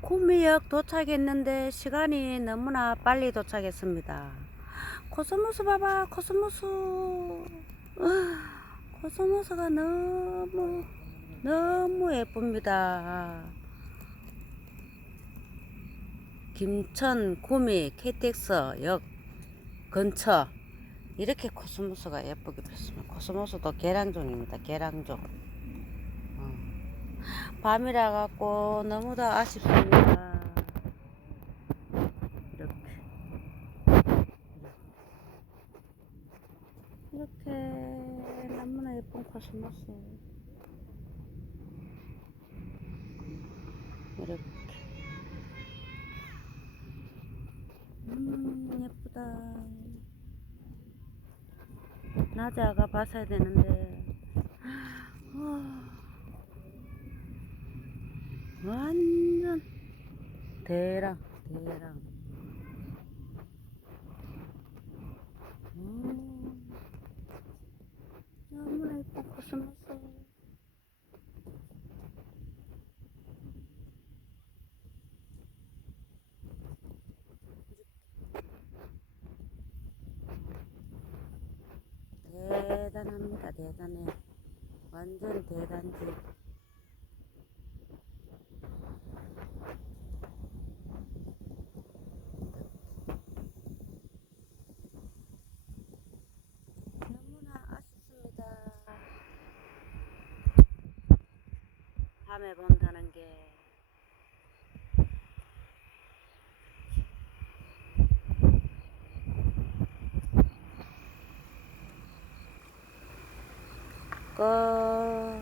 구미역 도착했는데 시간이 너무나 빨리 도착했습니다. 코스모스 봐봐, 코스모스. 아, 코스모스가 너무, 너무 예쁩니다. 김천 구미 KTX 역 근처 이렇게 코스모스가 예쁘게 폈습니다. 코스모스도 계량종입니다. 계량종. 어. 밤이라 갖고 너무도 아쉽습니다. 이렇게 이렇게 너무나 예쁜 코스모스 이렇게 음 예쁘다. 낮에 아가 봤어야 되는데 완전 대랑 대랑. 음, 너무나 예쁜 코스모스 대단합니다 대단해. 완전 대단지 너무나 아쉽습니다. 밤에 본다는 게 끝.